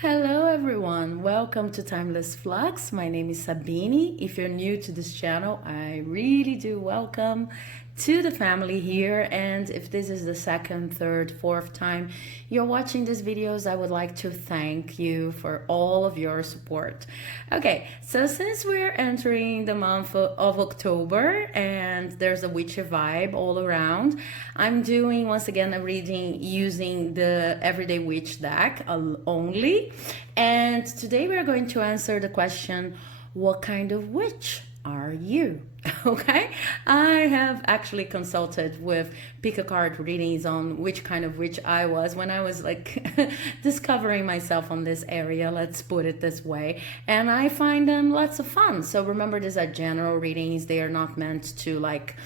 Hello everyone, welcome to Timeless Flux. My name is Sabine. If you're new to this channel, I really do welcome to the family here. And if this is the second, third, fourth time you're watching these videos, I would like to thank you for all of your support. Okay, so since we're entering the month of October and there's a witchy vibe all around, I'm doing once again a reading using the Everyday Witch deck only. And today we're going to answer the question, what kind of witch are you? Okay, I have actually consulted with pick a card readings on which kind of witch I was when I was like discovering myself on this area, let's put it this way, and I find them lots of fun. So remember, these are general readings, they are not meant to like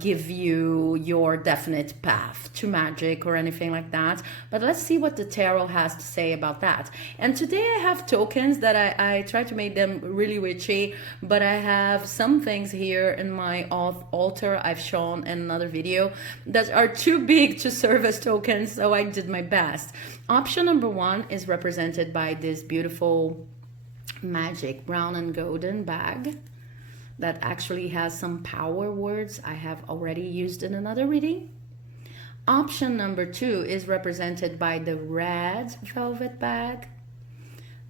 give you your definite path to magic or anything like that, but let's see what the tarot has to say about that. And today I have tokens that I try to make them really witchy, but I have some things here in my altar I've shown in another video that are too big to serve as tokens, so I did my best. Option number one is represented by this beautiful magic brown and golden bag that actually has some power words I have already used in another reading. Option number two is represented by the red velvet bag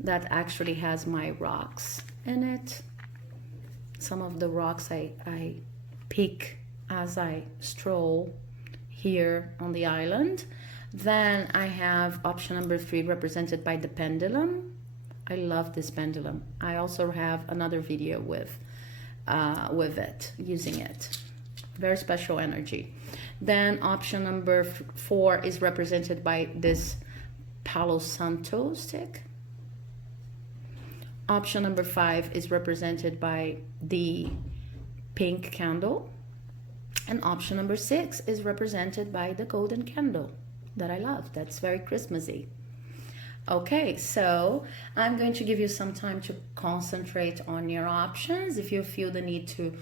that actually has my rocks in it. Some of the rocks I pick as I stroll here on the island. Then I have option number three represented by the pendulum. I love this pendulum. I also have another video with it, using it. Very special energy. Then option number four is represented by this Palo Santo stick. Option number five is represented by the pink candle. And option number six is represented by the golden candle that I love. That's very Christmassy. Okay, so I'm going to give you some time to concentrate on your options. If you feel the need to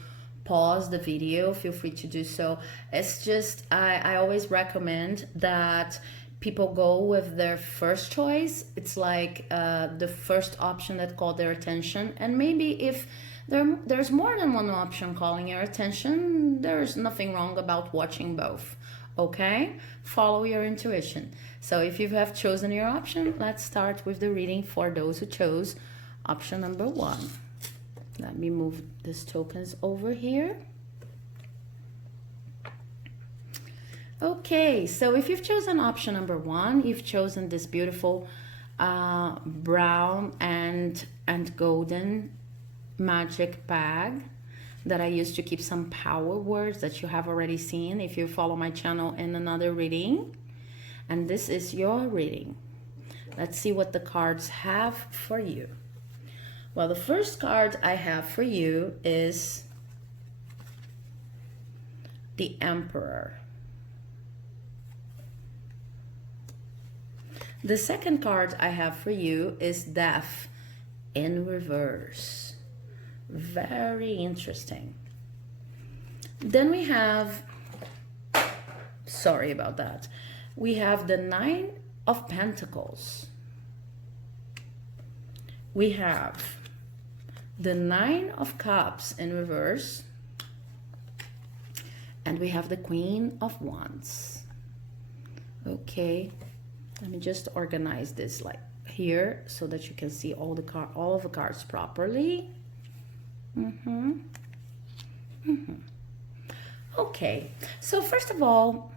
pause the video, feel free to do so. It's just, I always recommend that people go with their first choice. It's like the first option that caught their attention. And maybe if there's more than one option calling your attention, there's nothing wrong about watching both. Okay, follow your intuition. So if you have chosen your option, let's start with the reading for those who chose option number one. Let me move these tokens over here. Okay, so if you've chosen option number one, you've chosen this beautiful brown and golden magic bag that I used to keep some power words that you have already seen if you follow my channel in another reading. And this is your reading. Let's see what the cards have for you. Well, the first card I have for you is the Emperor. The second card I have for you is Death in reverse. Very interesting. Then we have, sorry about that, we have the Nine of Pentacles. We have the Nine of Cups in reverse. And we have the Queen of Wands. Okay, let me just organize this like here so that you can see all of the cards properly. Okay, so first of all,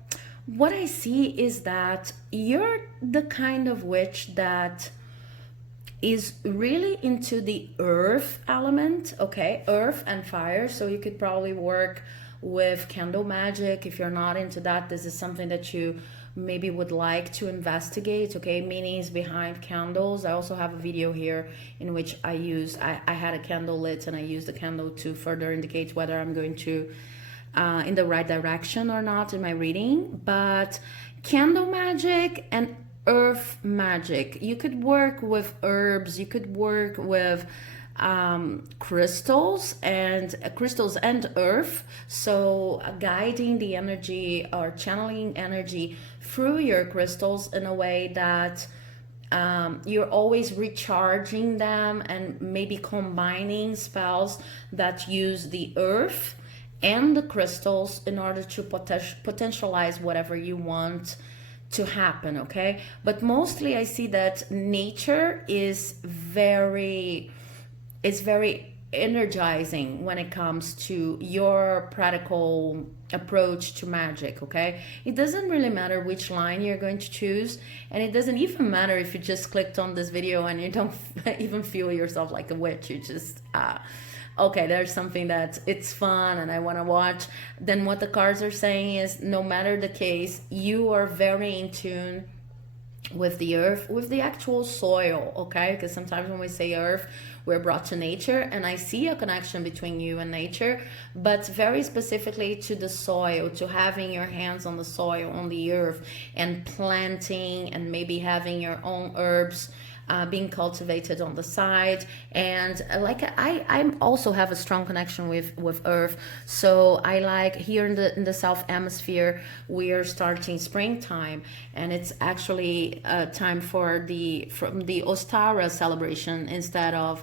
what I see is that you're the kind of witch that is really into the earth element, okay, earth and fire. So you could probably work with candle magic. If you're not into that, this is something that you maybe would like to investigate, okay, meanings behind candles. I also have a video here in which I had a candle lit and I used the candle to further indicate whether I'm going to in the right direction or not in my reading. But candle magic and earth magic, you could work with herbs, you could work with crystals and earth, so guiding the energy or channeling energy through your crystals in a way that you're always recharging them and maybe combining spells that use the earth and the crystals in order to potentialize whatever you want to happen, okay? But mostly I see that nature is very energizing when it comes to your practical approach to magic, okay? It doesn't really matter which line you're going to choose, and it doesn't even matter if you just clicked on this video and you don't even feel yourself like a witch. You just okay, there's something that it's fun and I want to watch. Then what the cards are saying is, no matter the case, you are very in tune with the earth, with the actual soil, okay? Because sometimes when we say earth, we're brought to nature, and I see a connection between you and nature, but very specifically to the soil, to having your hands on the soil, on the earth, and planting, and maybe having your own herbs being cultivated on the side. And like I also have a strong connection with earth, so I like here in the south hemisphere we are starting springtime, and it's actually time for the Ostara celebration instead of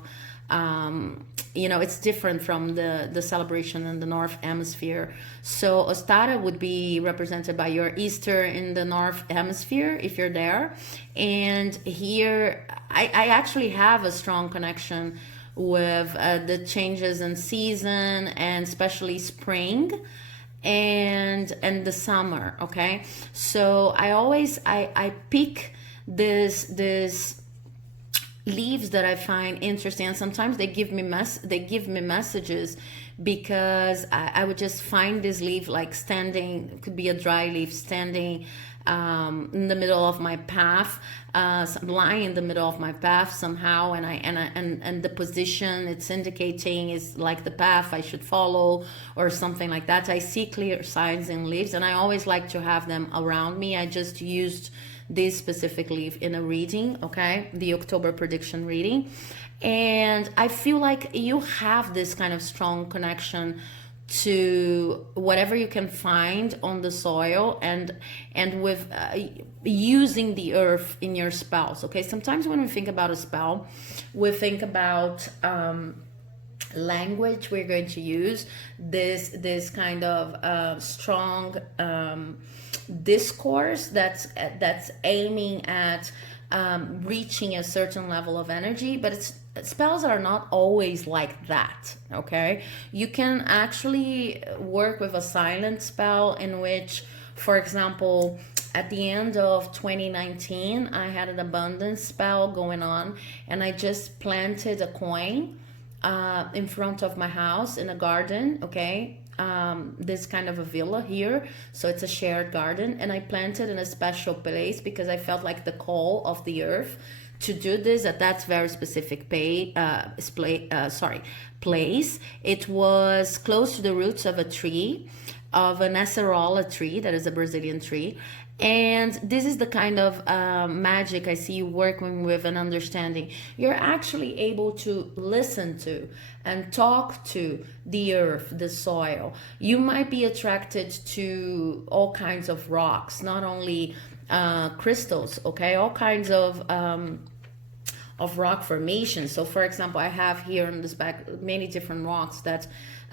it's different from the celebration in the North Hemisphere. So Ostara would be represented by your Easter in the North Hemisphere if you're there. And here, I actually have a strong connection with the changes in season, and especially spring and the summer, okay? So I pick this leaves that I find interesting, and sometimes they give me messages, because I would just find this leaf like standing, it could be a dry leaf standing in the middle of my path, lying in the middle of my path somehow, and the position it's indicating is like the path I should follow or something like that. I see clear signs in leaves, and I always like to have them around me. I just used this specific leaf in a reading, okay, the October prediction reading, and I feel like you have this kind of strong connection to whatever you can find on the soil, and with using the earth in your spells, okay? Sometimes when we think about a spell, we think about language we're going to use, this kind of strong discourse that's aiming at reaching a certain level of energy, but spells are not always like that, okay? You can actually work with a silent spell in which, for example, at the end of 2019, I had an abundance spell going on, and I just planted a coin in front of my house in a garden, okay? This kind of a villa here, so it's a shared garden, and I planted in a special place because I felt like the call of the earth to do this at that very specific place. It was close to the roots of a tree, of an acerola tree, that is a Brazilian tree. And this is the kind of magic I see you working with and understanding. You're actually able to listen to and talk to the earth, the soil. You might be attracted to all kinds of rocks, not only crystals, okay? All kinds of rock formations. So for example, I have here on this back many different rocks that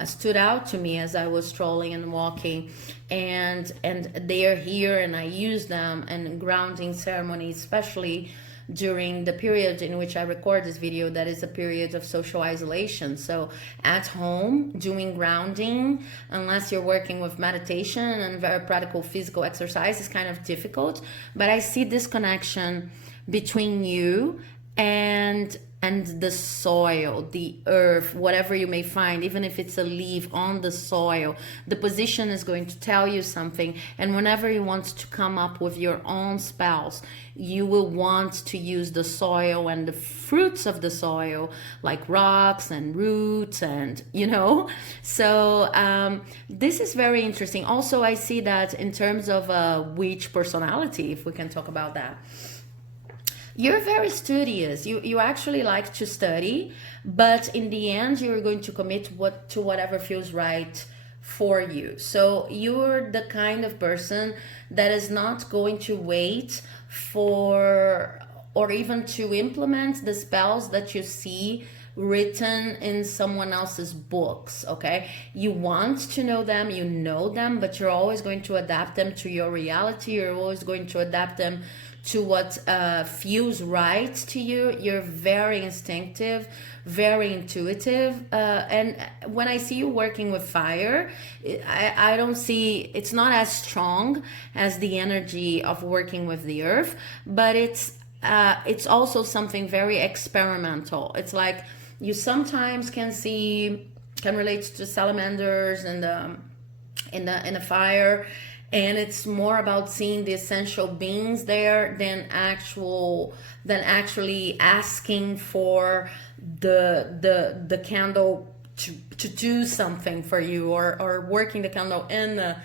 stood out to me as I was strolling and walking, and they are here, and I use them in grounding ceremonies, especially during the period in which I record this video, that is a period of social isolation. So at home, doing grounding, unless you're working with meditation and very practical physical exercise, is kind of difficult. But I see this connection between you and the soil, the earth, whatever you may find, even if it's a leaf on the soil, the position is going to tell you something. And whenever you want to come up with your own spells, you will want to use the soil and the fruits of the soil, like rocks and roots, and so this is very interesting. Also, I see that in terms of a witch personality, if we can talk about that. You're very studious. You actually like to study, but in the end, you're going to commit to whatever feels right for you. So you're the kind of person that is not going to wait for or even to implement the spells that you see written in someone else's books. Okay, you want to know them, you know them, but you're always going to adapt them to your reality. You're always going to adapt them to what feels right to you. You're very instinctive, very intuitive, and when I see you working with fire, I don't see, it's not as strong as the energy of working with the earth, but it's also something very experimental. It's like you sometimes can relate to salamanders and in the fire, and it's more about seeing the essential beings there than actually asking for the candle to do something for you, or working the candle in a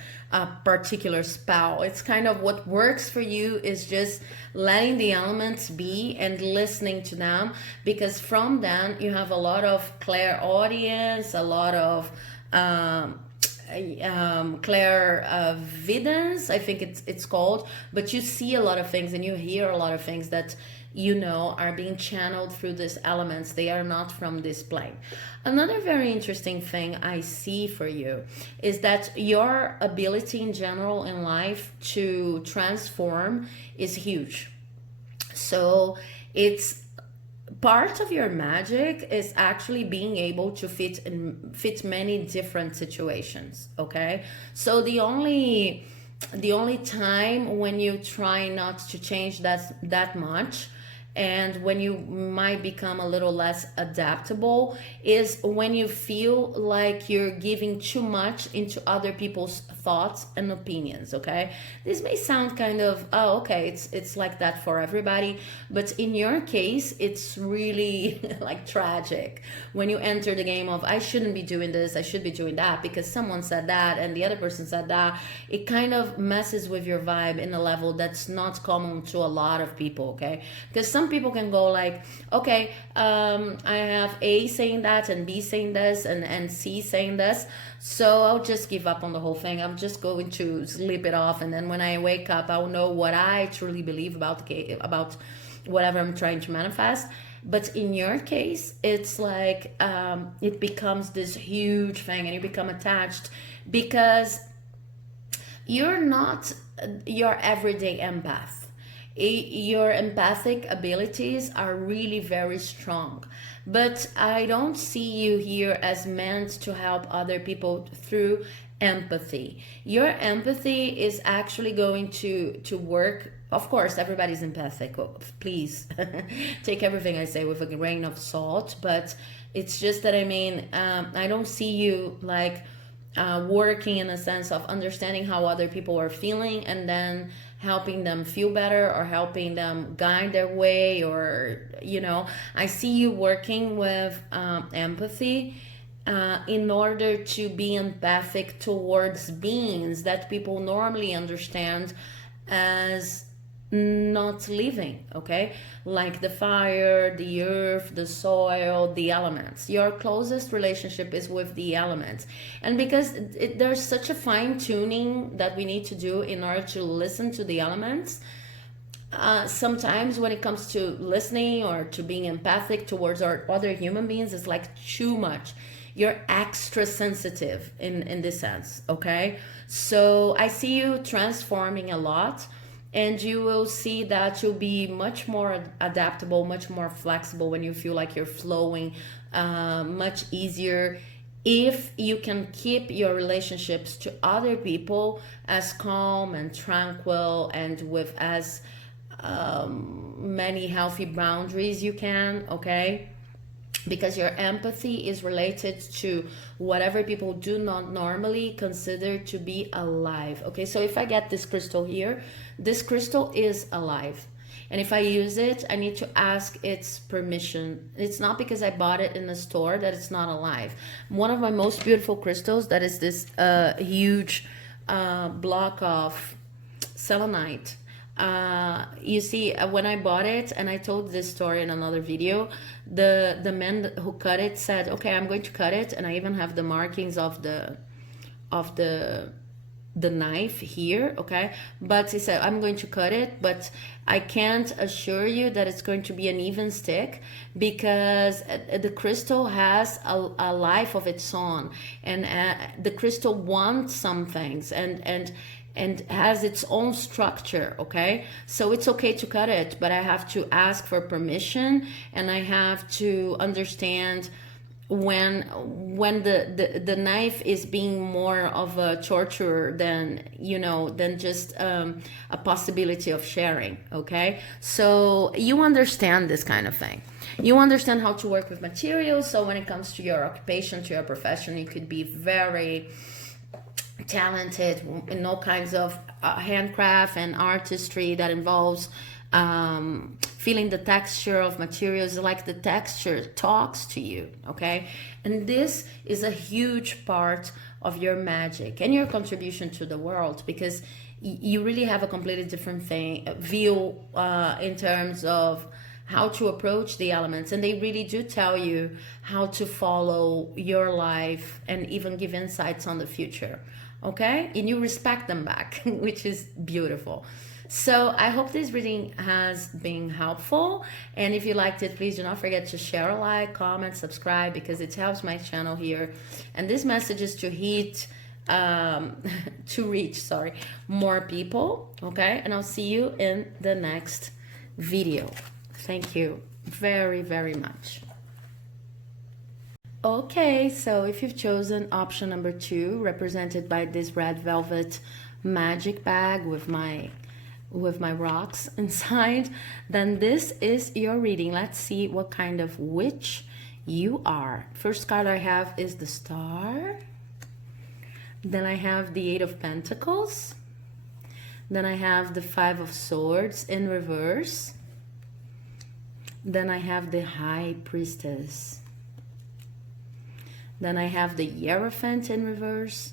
particular spell. It's kind of what works for you is just letting the elements be and listening to them, because from them you have a lot of clairaudience, a lot of clairvidence, I think it's called, but you see a lot of things and you hear a lot of things that are being channeled through these elements. They are not from this plane. Another very interesting thing I see for you is that your ability in general in life to transform is huge. So it's part of your magic is actually being able to fit many different situations. Okay, so the only time when you try not to change that much, and when you might become a little less adaptable, is when you feel like you're giving too much into other people's thoughts and opinions. Okay, this may sound kind of, oh, okay, it's like that for everybody, but in your case it's really like tragic when you enter the game of, I shouldn't be doing this, I should be doing that because someone said that and the other person said that. It kind of messes with your vibe in a level that's not common to a lot of people. Okay, because some people can go like, okay, I have A saying that and B saying this and C saying this, so I'll just give up on the whole thing. I'm just going to sleep it off, and then when I wake up I'll know what I truly believe about whatever I'm trying to manifest. But in your case, it's like it becomes this huge thing and you become attached because you're not your everyday empath. Your empathic abilities are really very strong, but I don't see you here as meant to help other people through empathy. Your empathy is actually going to work. Of course, everybody's empathic. Please take everything I say with a grain of salt, but it's just that, I mean, I don't see you like working in a sense of understanding how other people are feeling and then helping them feel better or helping them guide their way, or I see you working with empathy in order to be empathic towards beings that people normally understand as not living. Okay, like the fire, the earth, the soil, the elements. Your closest relationship is with the elements, and because there's such a fine-tuning that we need to do in order to listen to the elements, sometimes when it comes to listening or to being empathic towards our other human beings, it's like too much. You're extra sensitive in this sense. Okay, so I see you transforming a lot, and you will see that you'll be much more adaptable, much more flexible when you feel like you're flowing much easier, if you can keep your relationships to other people as calm and tranquil and with as many healthy boundaries you can. Okay, because your empathy is related to whatever people do not normally consider to be alive. Okay, so if I get this crystal here, this crystal is alive, and if I use it, I need to ask its permission. It's not because I bought it in the store that it's not alive. One of my most beautiful crystals, that is this huge block of selenite. You see, when I bought it, and I told this story in another video, the man who cut it said, okay, I'm going to cut it, and I even have the markings of the the knife here, okay? But he said, I'm going to cut it, but I can't assure you that it's going to be an even stick, because the crystal has a life of its own, and the crystal wants some things, and has its own structure, okay? So it's okay to cut it, but I have to ask for permission, and I have to understand when the knife is being more of a torture than, you know, than just a possibility of sharing, okay? So you understand this kind of thing. You understand how to work with materials. So when it comes to your occupation, to your profession, you could be very talented in all kinds of handcraft and artistry that involves feeling the texture of materials, like the texture talks to you, okay? And this is a huge part of your magic and your contribution to the world, because you really have a completely different view in terms of how to approach the elements, and they really do tell you how to follow your life and even give insights on the future, okay? And you respect them back, which is beautiful. So I hope this reading has been helpful, and if you liked it, please do not forget to share, like, comment, subscribe, because it helps my channel here, and this message is to reach more people, okay? And I'll see you in the next video. Thank you very, very much. Okay, so if you've chosen option number 2, represented by this red velvet magic bag with my rocks inside, then this is your reading. Let's see what kind of witch you are. First card I have is the Star. Then I have the 8 of Pentacles. Then I have the 5 of Swords in reverse. Then I have the High Priestess. Then I have the Hierophant in reverse.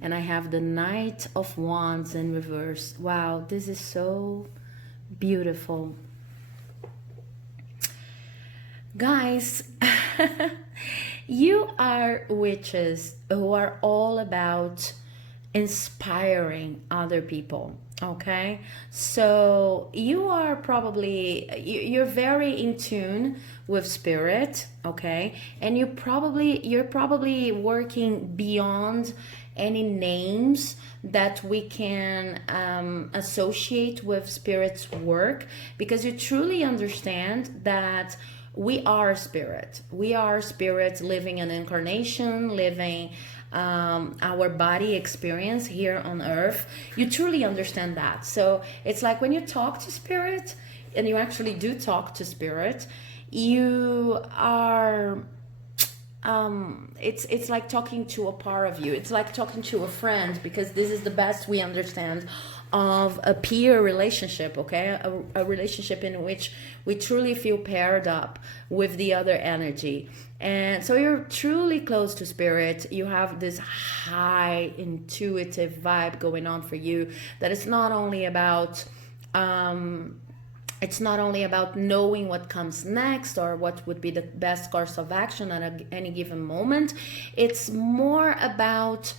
And I have the Knight of Wands in reverse. Wow, this is so beautiful. Guys, you are witches who are all about inspiring other people, okay? So you are probably, you're very in tune with spirit, okay? And you're probably working beyond any names that we can associate with spirit's work, because you truly understand that we are spirit. We are spirits living an incarnation, living our body experience here on earth. You truly understand that. So it's like when you talk to spirit, and you actually do talk to spirit, you are it's like talking to a part of you. It's like talking to a friend, because this is the best we understand of a peer relationship, okay? A relationship in which we truly feel paired up with the other energy. And so you're truly close to spirit. You have this high intuitive vibe going on for you, that it's not only about knowing what comes next or what would be the best course of action at any given moment. It's more about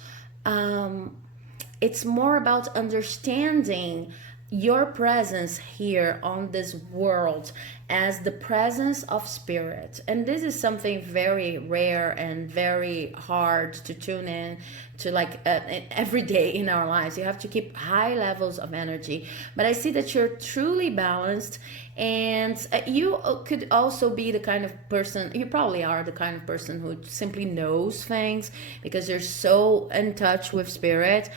understanding your presence here on this world as the presence of spirit. And this is something very rare and very hard to tune in to, like every day in our lives. You have to keep high levels of energy. But I see that you're truly balanced, and you could also be the kind of person, you probably are the kind of person who simply knows things because you're so in touch with spirit.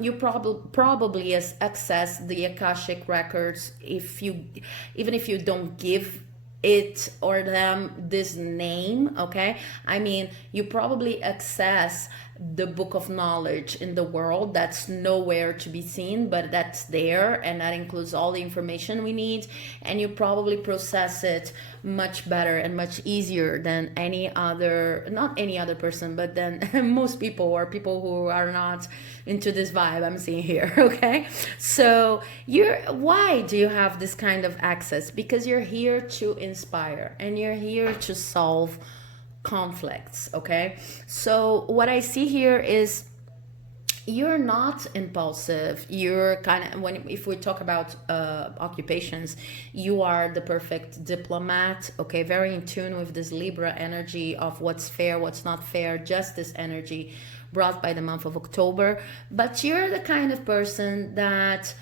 You probably access the Akashic records even if you don't give it or them this name, okay? I mean, you probably access the book of knowledge in the world that's nowhere to be seen, but that's there, and that includes all the information we need, and you probably process it much better and much easier than not any other person, but then most people, or people who are not into this vibe I'm seeing here, okay? So why do you have this kind of access? Because you're here to inspire, and you're here to solve conflicts, okay? So what I see here is you're not impulsive. You're kind of, when if we talk about occupations, you are the perfect diplomat, okay, very in tune with this Libra energy of what's fair, what's not fair, justice energy brought by the month of October. But you're the kind of person that,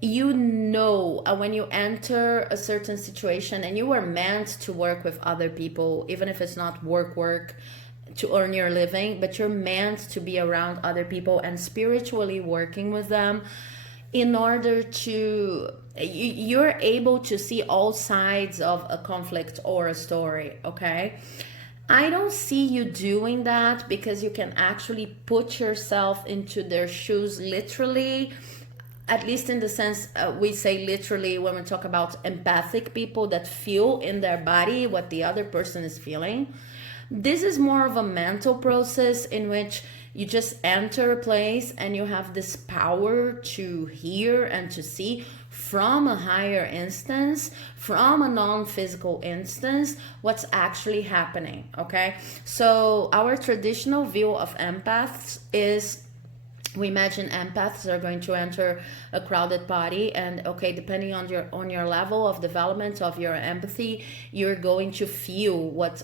you know, when you enter a certain situation and you were meant to work with other people, even if it's not work to earn your living, but you're meant to be around other people and spiritually working with them in order to, you're able to see all sides of a conflict or a story, okay? I don't see you doing that because you can actually put yourself into their shoes literally, at least in the sense, we say literally when we talk about empathic people that feel in their body what the other person is feeling. This is more of a mental process in which you just enter a place and you have this power to hear and to see from a higher instance, from a non-physical instance, what's actually happening, okay? So our traditional view of empaths is, we imagine empaths are going to enter a crowded party, and okay, depending on your level of development of your empathy, you're going to feel what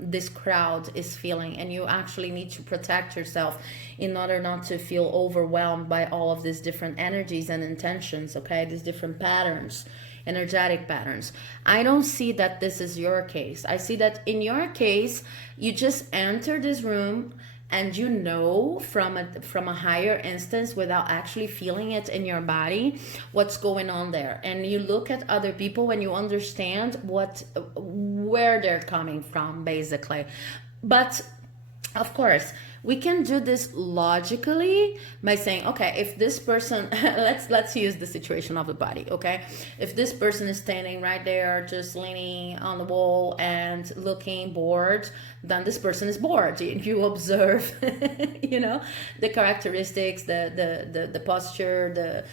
this crowd is feeling, and you actually need to protect yourself in order not to feel overwhelmed by all of these different energies and intentions, okay, these different patterns, energetic patterns. I don't see that this is your case. I see that in your case, you just enter this room and you know from a higher instance, without actually feeling it in your body, what's going on there. And you look at other people and you understand where they're coming from, basically. But of course, we can do this logically by saying, okay, if this person, let's use the situation of the body, okay? If this person is standing right there, just leaning on the wall and looking bored, then this person is bored. You observe, you know, the characteristics, the posture,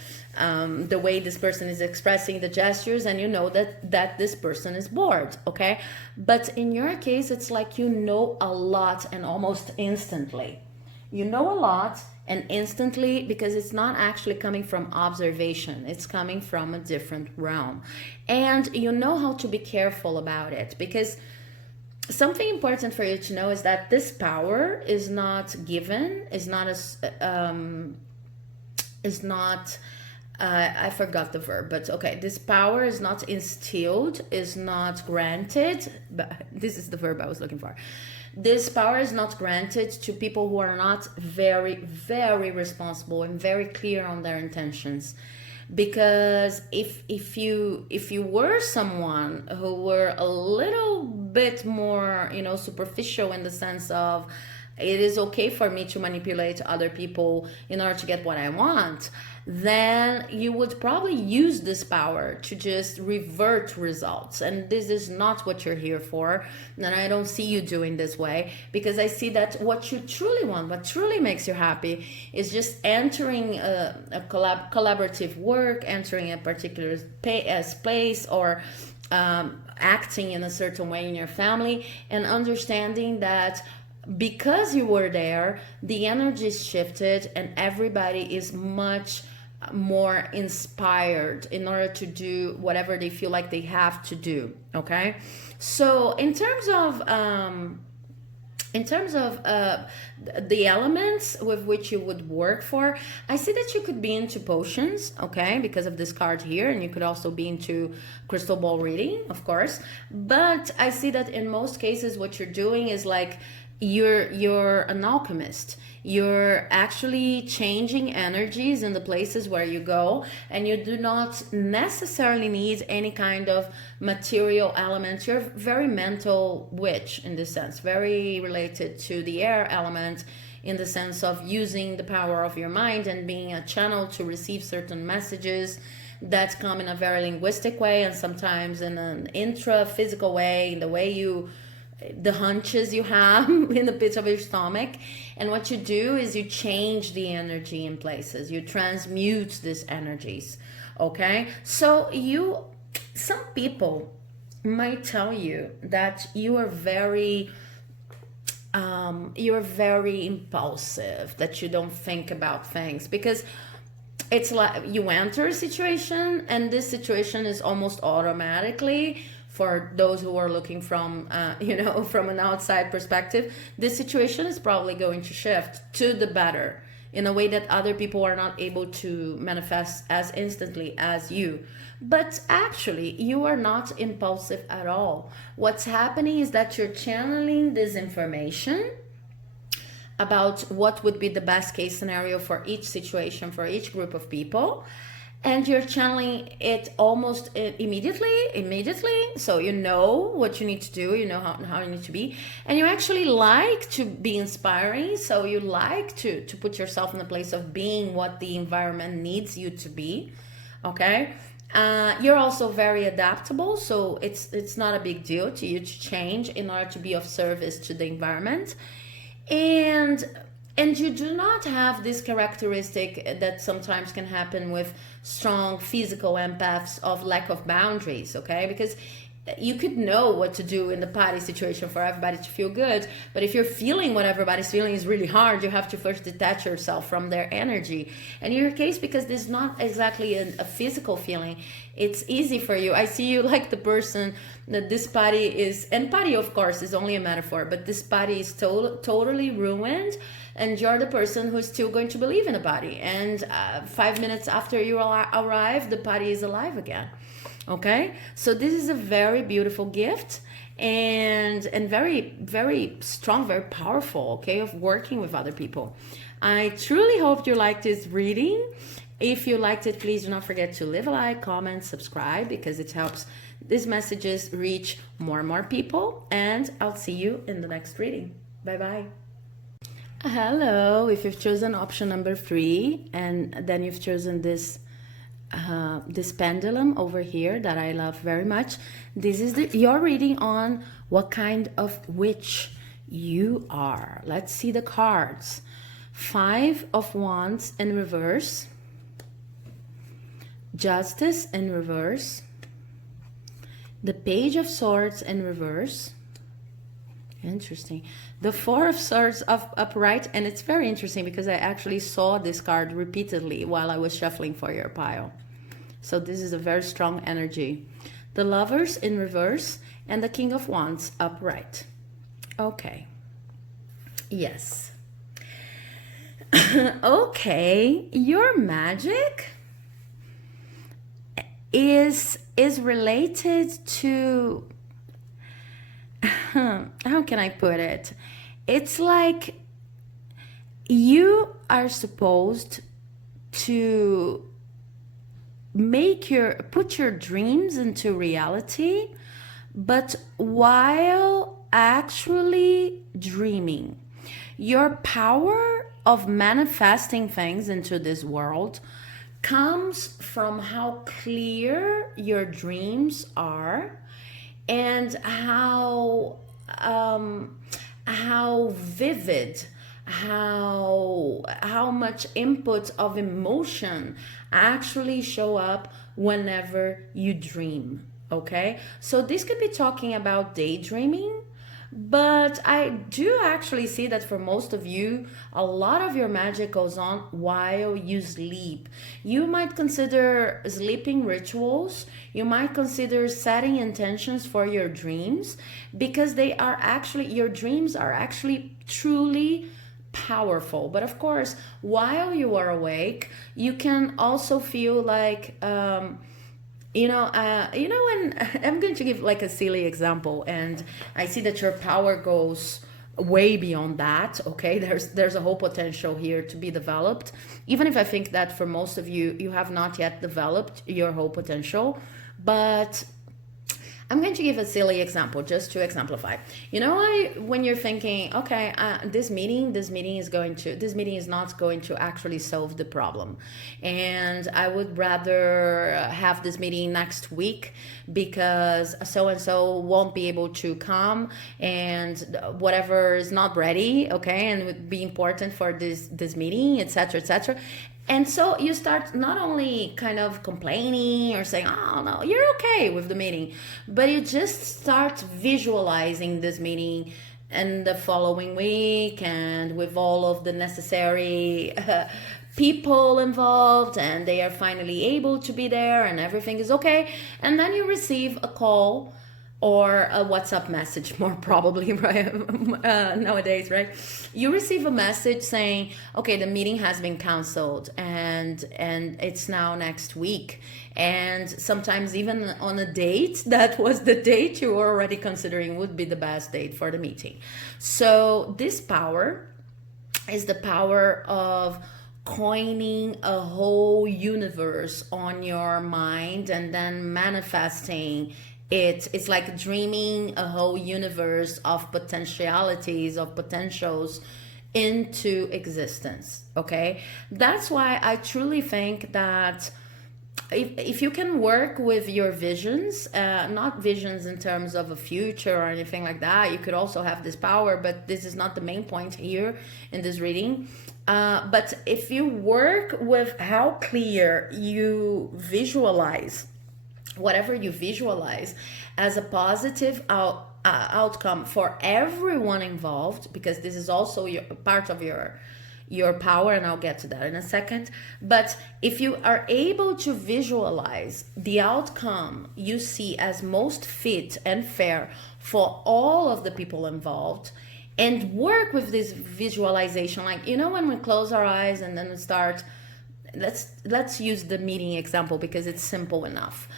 the way this person is expressing the gestures, and you know that this person is bored, okay? But in your case, it's like you know a lot and almost instantly. You know a lot and instantly, because it's not actually coming from observation. It's coming from a different realm. And you know how to be careful about it, because something important for you to know is that this power is not given, is not I forgot the verb, but okay, this power is not instilled, is not granted, but this is the verb I was looking for. This power is not granted to people who are not very, very responsible and very clear on their intentions. Because if you were someone who were a little bit more, you know, superficial in the sense of, it is okay for me to manipulate other people in order to get what I want, then you would probably use this power to just revert results. And this is not what you're here for. And I don't see you doing this way, because I see that what you truly want, what truly makes you happy, is just entering a collaborative work, entering a particular place, or acting in a certain way in your family, and understanding that because you were there, the energy shifted and everybody is much more inspired in order to do whatever they feel like they have to do, okay? So in terms of the elements with which you would work for, I see that you could be into potions, okay, because of this card here, and you could also be into crystal ball reading, of course. But I see that in most cases what you're doing is like, you're an alchemist. You're actually changing energies in the places where you go, and you do not necessarily need any kind of material elements. You're very mental witch in this sense, very related to the air element, in the sense of using the power of your mind and being a channel to receive certain messages that come in a very linguistic way, and sometimes in an intra-physical way, in the way the hunches you have in the pit of your stomach. And what you do is you change the energy in places, you transmute these energies, okay? So some people might tell you that you are very you're very impulsive, that you don't think about things, because it's like you enter a situation, and this situation is almost automatically, for those who are looking from from an outside perspective, this situation is probably going to shift to the better in a way that other people are not able to manifest as instantly as you. But actually, you are not impulsive at all. What's happening is that you're channeling this information about what would be the best case scenario for each situation, for each group of people, and you're channeling it almost immediately, so you know what you need to do, you know how you need to be, and you actually like to be inspiring, so you like to put yourself in the place of being what the environment needs you to be. Okay. You're also very adaptable, so it's not a big deal to you to change in order to be of service to the environment. And you do not have this characteristic that sometimes can happen with strong physical empaths of lack of boundaries, okay? Because you could know what to do in the party situation for everybody to feel good, but if you're feeling what everybody's feeling is really hard, you have to first detach yourself from their energy. And in your case, because this is not exactly a physical feeling, it's easy for you. I see you like the person that this party is, and party of course is only a metaphor, but this party is totally ruined, and you're the person who's still going to believe in a party, and 5 minutes after you arrive, the party is alive again. Okay, so this is a very beautiful gift, and very, very strong, very powerful, okay, of working with other people. I truly hope you liked this reading. If you liked it, please do not forget to leave a like, comment, subscribe, because it helps these messages reach more and more people. And I'll see you in the next reading. Bye bye. Hello, if you've chosen option number 3, and then you've chosen this pendulum over here that I love very much, this is your reading on what kind of witch you are. Let's see the cards. 5 of Wands in reverse, Justice in reverse, the Page of Swords in reverse. Interesting. The 4 of Swords upright, and it's very interesting because I actually saw this card repeatedly while I was shuffling for your pile. So this is a very strong energy. The Lovers in reverse and the King of Wands upright. Okay. Yes. Okay, your magic is related to, how can I put it? It's like you are supposed to put your dreams into reality, but while actually dreaming. Your power of manifesting things into this world comes from how clear your dreams are, and how vivid, how much input of emotion actually show up whenever you dream. Okay, so this could be talking about daydreaming, but I do actually see that for most of you, a lot of your magic goes on while you sleep. You might consider sleeping rituals. You might consider setting intentions for your dreams, because your dreams are actually truly powerful. But of course, while you are awake, you can also feel like, when I'm going to give like a silly example, and I see that your power goes way beyond that. Okay, there's a whole potential here to be developed, even if I think that for most of you, you have not yet developed your whole potential. But I'm going to give a silly example just to exemplify. When you're thinking, okay, this meeting is not going to actually solve the problem, and I would rather have this meeting next week because so and so won't be able to come, and whatever is not ready, okay, and would be important for this meeting, etc., etc. And so you start not only kind of complaining or saying, oh no, you're okay with the meeting, but you just start visualizing this meeting and the following week, and with all of the necessary people involved, and they are finally able to be there and everything is okay. And then you receive a call or a WhatsApp message, more probably, right? Nowadays, right? You receive a message saying, okay, the meeting has been canceled, and it's now next week. And sometimes even on a date that was the date you were already considering would be the best date for the meeting. So this power is the power of coining a whole universe on your mind and then manifesting it. It's like dreaming a whole universe of potentialities, of potentials into existence. Okay, that's why I truly think that if you can work with your visions, not visions in terms of a future or anything like that, you could also have this power, but this is not the main point here in this reading. But if you work with how clear you visualize whatever you visualize as a positive outcome for everyone involved, because this is also part of your power, and I'll get to that in a second. But if you are able to visualize the outcome you see as most fit and fair for all of the people involved, and work with this visualization, like, you know, when we close our eyes and then we start, let's use the meeting example because it's simple enough.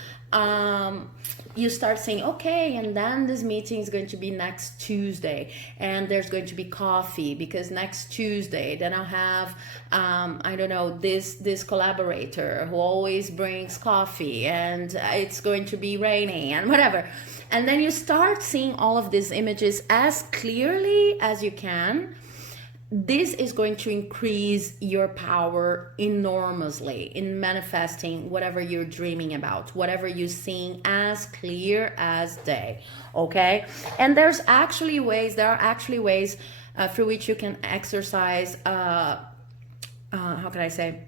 You start saying, okay, and then this meeting is going to be next Tuesday, and there's going to be coffee because next Tuesday then I'll have I don't know, this collaborator who always brings coffee, and it's going to be raining and whatever. And then you start seeing all of these images as clearly as you can. This is going to increase your power enormously in manifesting whatever you're dreaming about, whatever you're seeing as clear as day. Okay? And there are actually ways through which you can exercise, how can I say?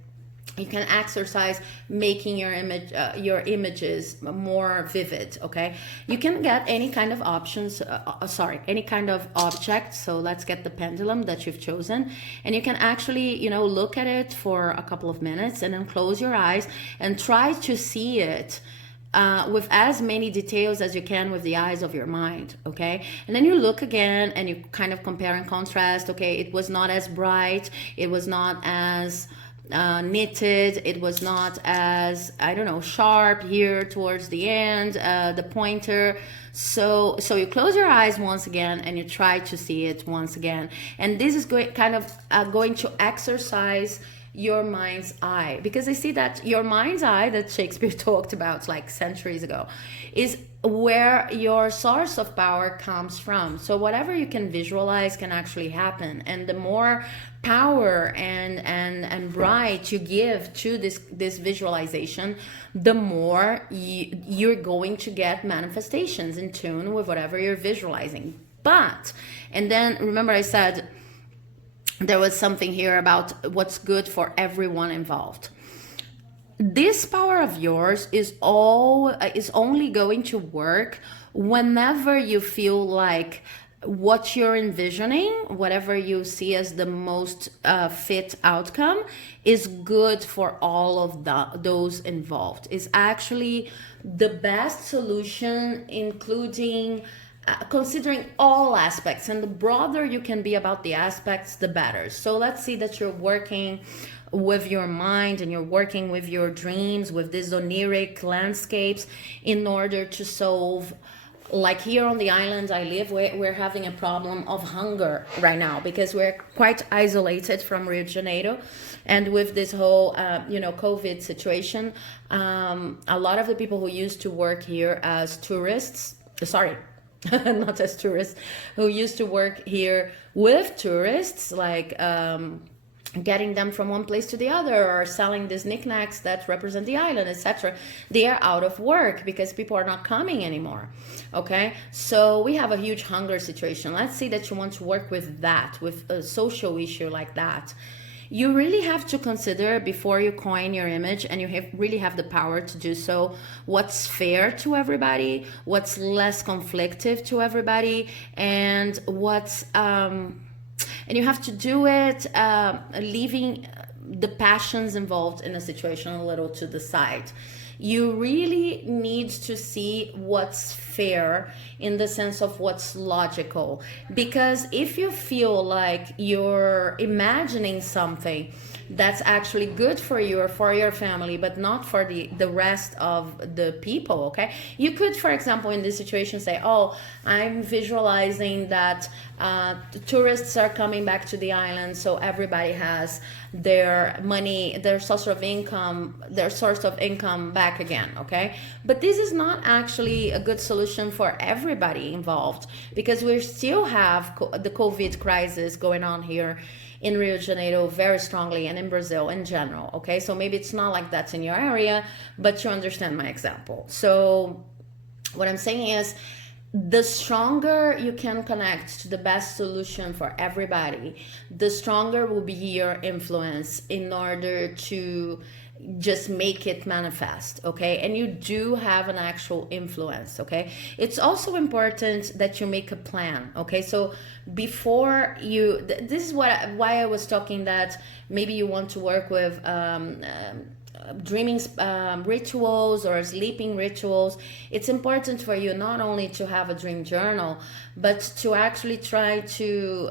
You can exercise making your images more vivid. Okay, you can get any kind of any kind of object. So let's get the pendulum that you've chosen, and you can actually, you know, look at it for a couple of minutes and then close your eyes and try to see it with as many details as you can with the eyes of your mind. Okay, and then you look again and you kind of compare and contrast. Okay, it was not as bright, it was not as knitted, it was not as, I don't know, sharp here towards the end, the pointer. So you close your eyes once again and you try to see it once again, and this is going to exercise your mind's eye, because I see that your mind's eye that Shakespeare talked about like centuries ago is where your source of power comes from. So whatever you can visualize can actually happen, and the more power and bright you give to this visualization, the more you're going to get manifestations in tune with whatever you're visualizing. But, and then remember I said there was something here about what's good for everyone involved. This power of yours is only going to work whenever you feel like what you're envisioning, whatever you see as the most fit outcome, is good for all of those involved. Is actually the best solution, including considering all aspects, and the broader you can be about the aspects, the better. So let's see that you're working with your mind and you're working with your dreams, with these oniric landscapes, in order to solve, like here on the island I live, we're having a problem of hunger right now because we're quite isolated from Rio de Janeiro, and with this whole COVID situation, a lot of the people who used to work here as tourists, not as tourists, who used to work here with tourists, like getting them from one place to the other, or selling these knickknacks that represent the island, etc. They are out of work because people are not coming anymore. Okay, so we have a huge hunger situation. Let's say that you want to work with that, with a social issue like that. You really have to consider before you coin your image, and you really have the power to do so, what's fair to everybody, what's less conflictive to everybody, and what's and you have to do it leaving the passions involved in a situation a little to the side. You really need to see what's fair in the sense of what's logical, because if you feel like you're imagining something that's actually good for you or for your family but not for the rest of the people, okay, you could, for example, in this situation say, oh, I'm visualizing that tourists are coming back to the island, so everybody has their money, their source of income back again, okay? But this is not actually a good solution for everybody involved, because we still have the COVID crisis going on here in Rio de Janeiro very strongly, and in Brazil in general, okay? So maybe it's not like that's in your area, but you understand my example. So what I'm saying is, the stronger you can connect to the best solution for everybody, the stronger will be your influence in order to just make it manifest, okay? And you do have an actual influence, okay? It's also important that you make a plan, okay? So before you, this is why I was talking that maybe you want to work with dreaming rituals or sleeping rituals. It's important for you not only to have a dream journal, but to actually try to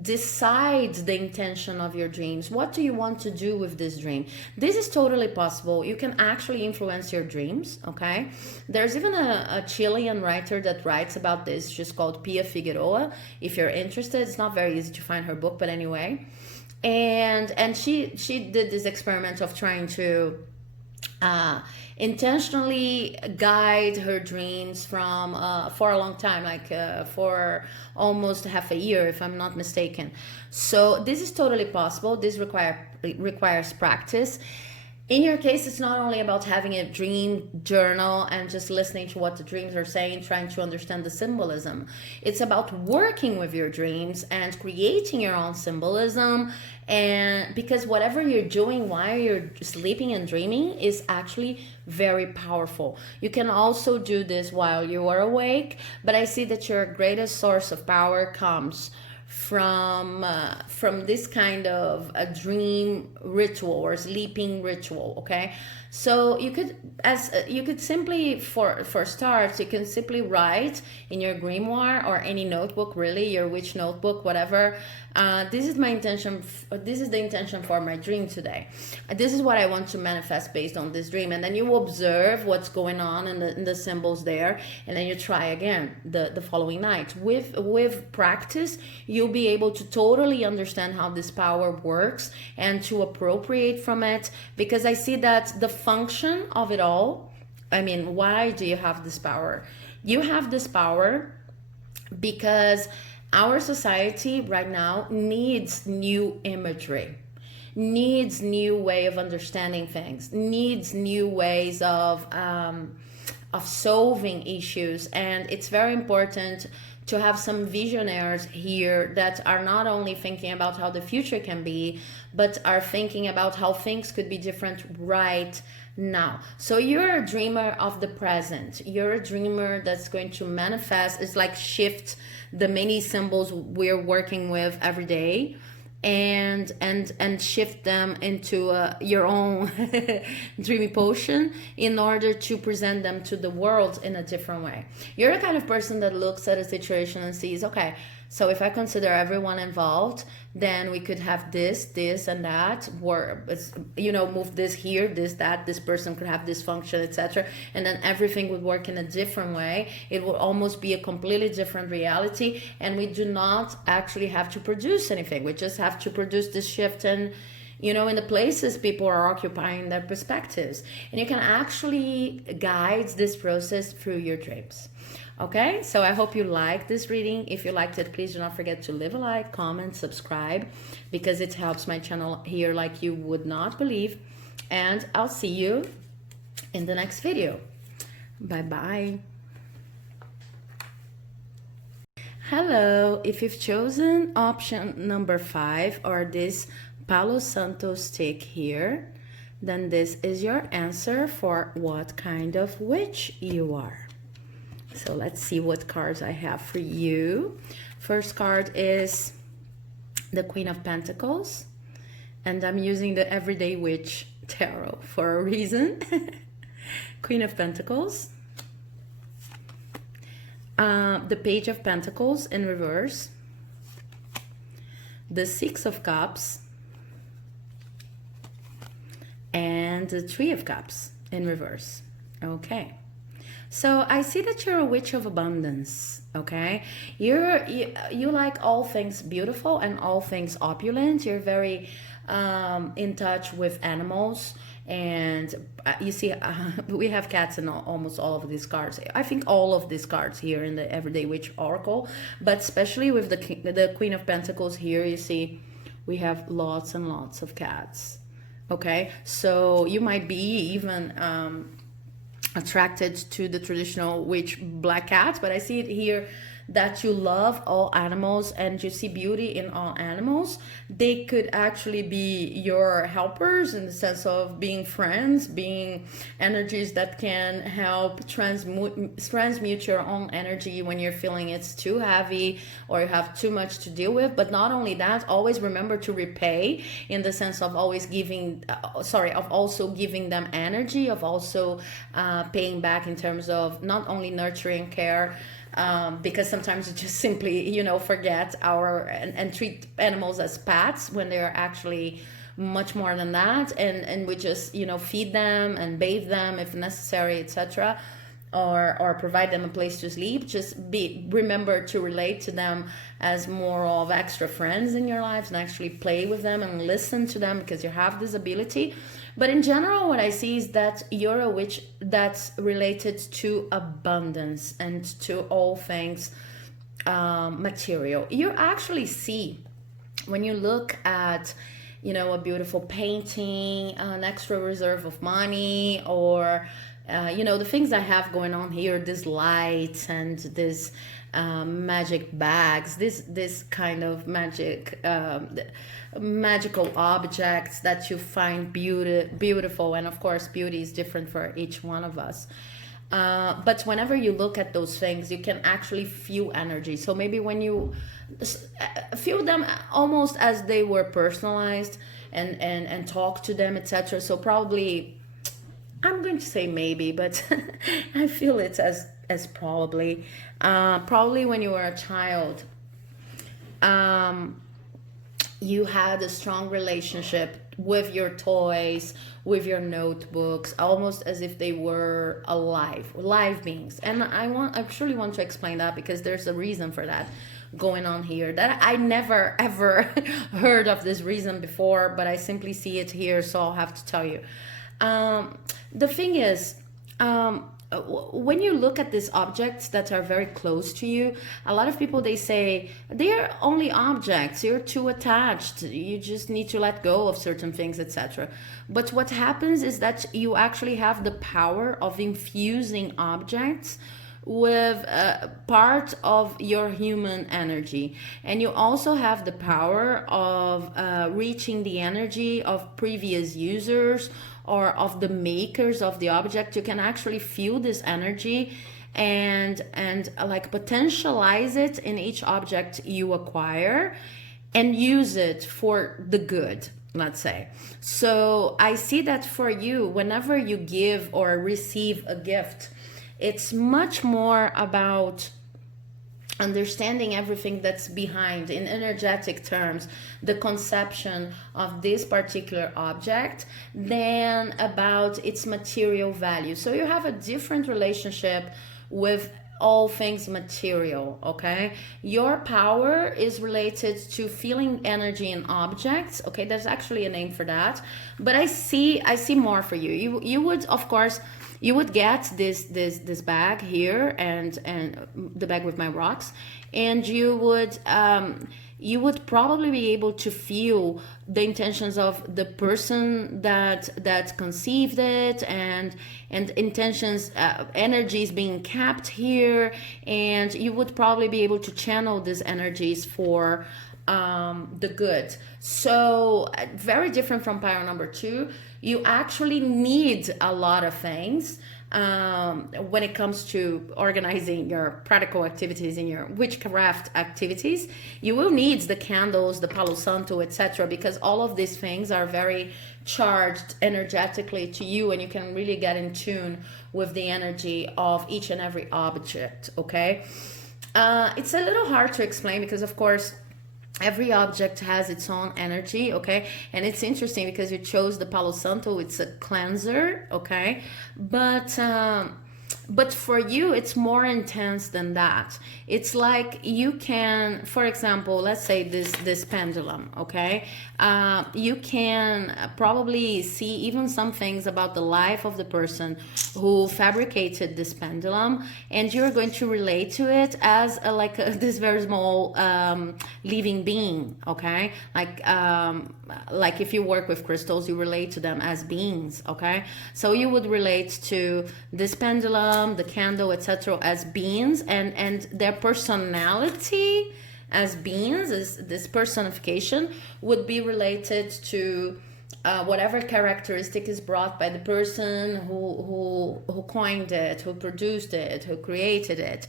decide the intention of your dreams. What do you want to do with this dream? This is totally possible. You can actually influence your dreams, okay? There's even a Chilean writer that writes about this. She's called Pia Figueroa. If you're interested, it's not very easy to find her book, but anyway. And she did this experiment of trying to intentionally guide her dreams from for a long time, like for almost half a year, if I'm not mistaken. So this is totally possible. This requires practice. In your case, it's not only about having a dream journal and just listening to what the dreams are saying, trying to understand the symbolism. It's about working with your dreams and creating your own symbolism. And because whatever you're doing while you're sleeping and dreaming is actually very powerful. You can also do this while you are awake, but I see that your greatest source of power comes from this kind of a dream ritual or sleeping ritual, okay? So you could simply, for starts, you can simply write in your grimoire or any notebook, really, your witch notebook, whatever. This is my intention. This is the intention for my dream today. This is what I want to manifest based on this dream. And then you observe what's going on in the symbols there, and then you try again the following night. With practice, you'll be able to totally understand how this power works and to appropriate from it, because I see that the function of it all, I mean, why do you have this power? You have this power because our society right now needs new imagery, needs new way of understanding things, needs new ways of solving issues. And it's very important to have some visionaries here that are not only thinking about how the future can be, but are thinking about how things could be different right now. So you're a dreamer of the present. You're a dreamer that's going to manifest. It's like shift the many symbols we're working with every day and shift them into your own dreamy potion in order to present them to the world in a different way. You're the kind of person that looks at a situation and sees, okay, so if I consider everyone involved, then we could have this and that, or, move this here, this, that, this person could have this function, etc. And then everything would work in a different way. It would almost be a completely different reality. And we do not actually have to produce anything. We just have to produce this shift and, in the places people are occupying their perspectives. And you can actually guide this process through your dreams. Okay, so I hope you liked this reading. If you liked it, please do not forget to leave a like, comment, subscribe, because it helps my channel here like you would not believe. And I'll see you in the next video. Bye-bye. Hello, if you've chosen option number 5 or this Palo Santo stick here, then this is your answer for what kind of witch you are. So let's see what cards I have for you. First card is the Queen of Pentacles, and I'm using the Everyday Witch Tarot for a reason. Queen of Pentacles. The Page of Pentacles in reverse, the Six of Cups, and the Three of Cups in reverse. Okay, so I see that you're a witch of abundance. Okay, you like all things beautiful and all things opulent. You're very in touch with animals. And you see, we have cats in almost all of these cards. I think all of these cards here in the Everyday Witch Oracle, but especially with the Queen of Pentacles here, you see we have lots and lots of cats. Okay, so you might be even attracted to the traditional witch black cat, but I see it here that you love all animals and you see beauty in all animals. They could actually be your helpers in the sense of being friends, being energies that can help transmute your own energy when you're feeling it's too heavy or you have too much to deal with. But not only that, always remember to repay in the sense of always giving, of also giving them energy, of also paying back in terms of not only nurturing care, because sometimes we just simply, forget and treat animals as pets when they're actually much more than that, and we just, feed them and bathe them if necessary, etc., or provide them a place to sleep. Just remember to relate to them as more of extra friends in your lives and actually play with them and listen to them, because you have this ability. But in general, what I see is that you're a witch that's related to abundance and to all things material. You actually see, when you look at, a beautiful painting, an extra reserve of money, or, the things I have going on here, this light and this magic bags, this kind of magical objects that you find beautiful, and of course beauty is different for each one of us, but whenever you look at those things, you can actually feel energy. So maybe when you feel them almost as they were personalized, and talk to them, etc. So probably, I'm going to say maybe, but I feel it's as probably when you were a child, you had a strong relationship with your toys, with your notebooks, almost as if they were live beings. And I truly want to explain that, because there's a reason for that going on here that I never ever heard of this reason before, but I simply see it here, so I'll have to tell you. The thing is, when you look at these objects that are very close to you, a lot of people, they say they're only objects, you're too attached, you just need to let go of certain things, etc. But what happens is that you actually have the power of infusing objects with part of your human energy, and you also have the power of reaching the energy of previous users or of the makers of the object. You can actually feel this energy and like potentialize it in each object you acquire and use it for the good, let's say. So I see that for you, whenever you give or receive a gift, it's much more about understanding everything that's behind, in energetic terms, the conception of this particular object, than about its material value. So you have a different relationship with all things material, okay? Your power is related to feeling energy in objects, okay? There's actually a name for that, but I see more for you. You would, of course, you would get this bag here and the bag with my rocks, and you would you would probably be able to feel the intentions of the person that conceived it, and intentions, energies being kept here, and you would probably be able to channel these energies for the good. So very different from pile number 2. You actually need a lot of things when it comes to organizing your practical activities in your witchcraft activities. You will need the candles, the Palo Santo, etc., because all of these things are very charged energetically to you, and you can really get in tune with the energy of each and every object. Okay, it's a little hard to explain because, of course, every object has its own energy. Okay, and it's interesting because you chose the Palo Santo. It's a cleanser. Okay, but for you it's more intense than that. It's like you can, for example, let's say this pendulum. Okay, you can probably see even some things about the life of the person who fabricated this pendulum, and you're going to relate to it as this very small living being. Okay, like if you work with crystals, you relate to them as beings. Okay, so you would relate to this pendulum, the candle, etc., as beings, and their personality as beings, is this personification would be related to whatever characteristic is brought by the person who coined it, who produced it, who created it.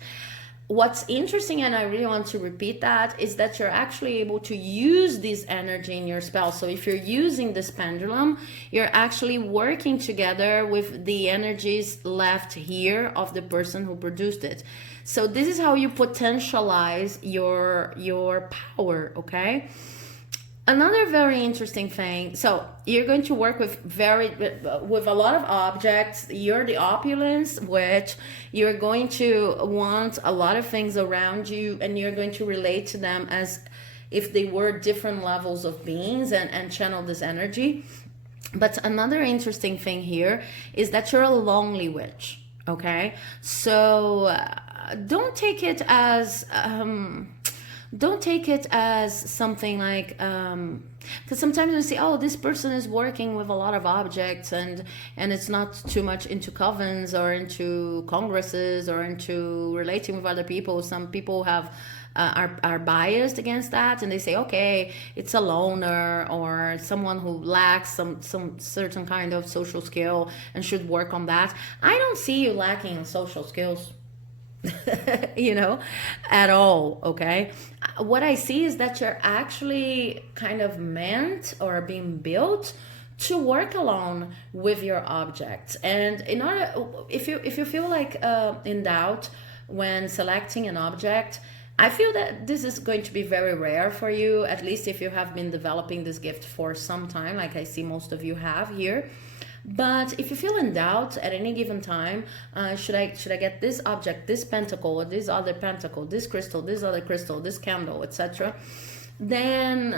What's interesting, and I really want to repeat that, is that you're actually able to use this energy in your spell. So if you're using this pendulum, you're actually working together with the energies left here of the person who produced it. So this is how you potentialize your power. Okay, another very interesting thing, so you're going to work with a lot of objects. You're the opulence, which you're going to want a lot of things around you, and you're going to relate to them as if they were different levels of beings, and channel this energy. But another interesting thing here is that you're a lonely witch. Okay, so don't take it as something like because sometimes we say, oh, this person is working with a lot of objects, and it's not too much into covens or into congresses or into relating with other people. Some people have are biased against that, and they say, okay, it's a loner or someone who lacks some certain kind of social skill and should work on that. I don't see you lacking in social skills at all. Okay, what I see is that you're actually kind of meant or being built to work alone with your objects. And in order, if you feel like in doubt when selecting an object, I feel that this is going to be very rare for you, at least if you have been developing this gift for some time, like I see most of you have here. But if you feel in doubt at any given time, should I get this object, this pentacle, or this other pentacle, this crystal, this other crystal, this candle, etc., then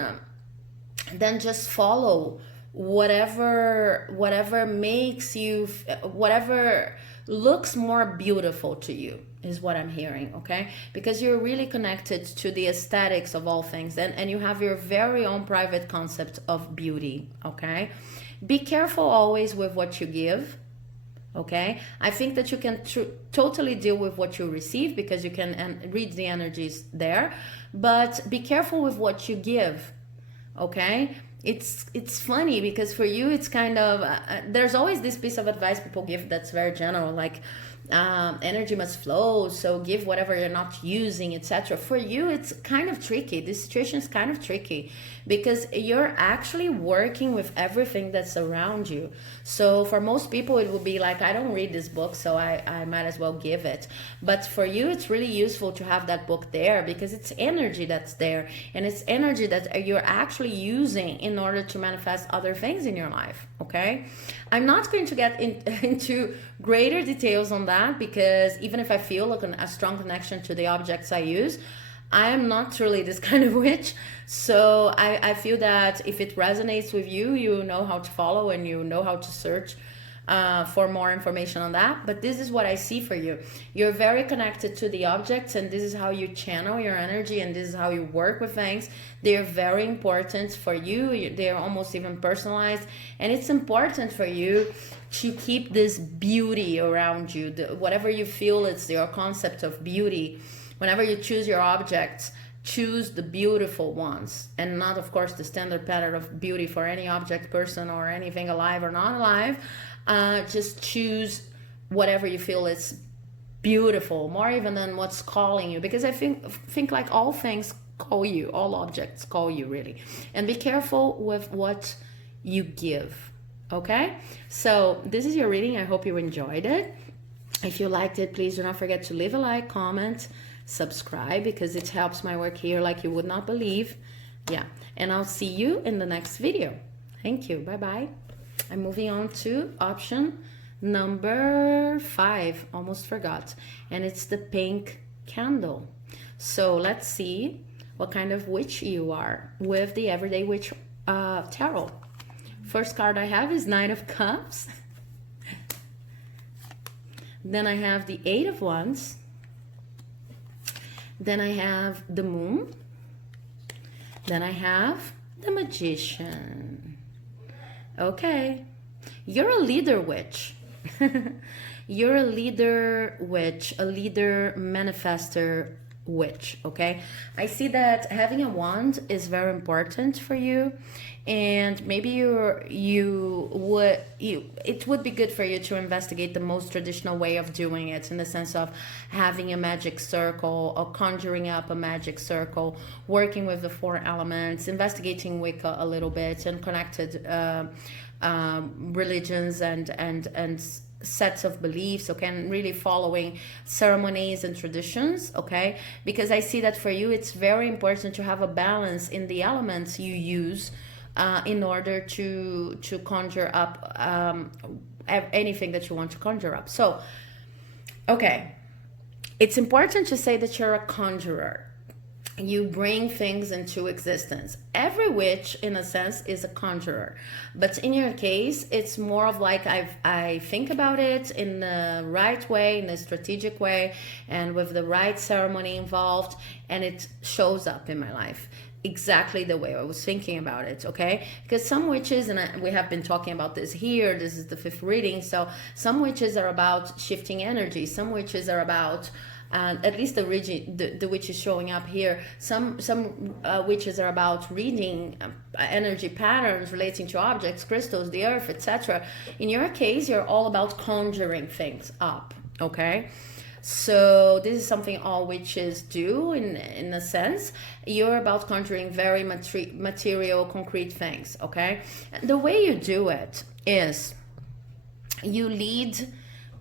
just follow whatever makes you, whatever looks more beautiful to you, is what I'm hearing. Okay, because you're really connected to the aesthetics of all things, and you have your very own private concept of beauty. Okay, be careful always with what you give. Okay, I think that you can totally deal with what you receive, because you can read the energies there, but be careful with what you give. Okay, it's funny because for you it's kind of there's always this piece of advice people give that's very general, like energy must flow, so give whatever you're not using, etc. For you it's kind of tricky. This situation is kind of tricky because you're actually working with everything that's around you. So for most people it would be like, I don't read this book, so I might as well give it. But for you it's really useful to have that book there, because it's energy that's there, and it's energy that you're actually using in order to manifest other things in your life. Okay, I'm not going to get into greater details on that, because even if I feel like a strong connection to the objects I use, I am not truly this kind of witch. So I feel that if it resonates with you, you know how to follow and you know how to search for more information on that. But this is what I see for you. You're very connected to the objects, and this is how you channel your energy, and this is how you work with things. They're very important for you. They're almost even personalized, and it's important for you to keep this beauty around you. Whatever you feel it's your concept of beauty, whenever you choose your objects, choose the beautiful ones, and not, of course, the standard pattern of beauty for any object, person, or anything alive or not alive. Just choose whatever you feel is beautiful, more even than what's calling you, because I think like all things call you, all objects call you, really. And be careful with what you give. Okay, so this is your reading. I hope you enjoyed it. If you liked it, please do not forget to leave a like, comment, subscribe, because it helps my work here like you would not believe. Yeah, and I'll see you in the next video. Thank you. Bye bye. I'm moving on to option number 5. Almost forgot, and it's the pink candle. So let's see what kind of witch you are with the Everyday Witch Tarot. First card I have is Nine of Cups. Then I have the Eight of Wands. Then I have the Moon. Then I have the Magician. Okay, you're a leader witch. You're a leader witch, a leader manifester witch. Okay, I see that having a wand is very important for you, and maybe it would be good for you to investigate the most traditional way of doing it, in the sense of having a magic circle or conjuring up a magic circle, working with the 4 elements, investigating Wicca a little bit, and connected religions and sets of beliefs, okay, and really following ceremonies and traditions, okay, because I see that for you it's very important to have a balance in the elements you use in order to conjure up anything that you want to conjure up. So, okay, it's important to say that you're a conjurer. You bring things into existence. Every witch, in a sense, is a conjurer. But in your case, it's more of like I think about it in the right way, in a strategic way, and with the right ceremony involved, and it shows up in my life exactly the way I was thinking about it, okay? Because some witches, and we have been talking about this here, this is the 5th reading, so some witches are about shifting energy. Some witches are about at least the witch is showing up here. Some witches are about reading energy patterns relating to objects, crystals, the earth, etc. In your case, you're all about conjuring things up, okay? So this is something all witches do in a sense. You're about conjuring very material, concrete things, okay? And the way you do it is you lead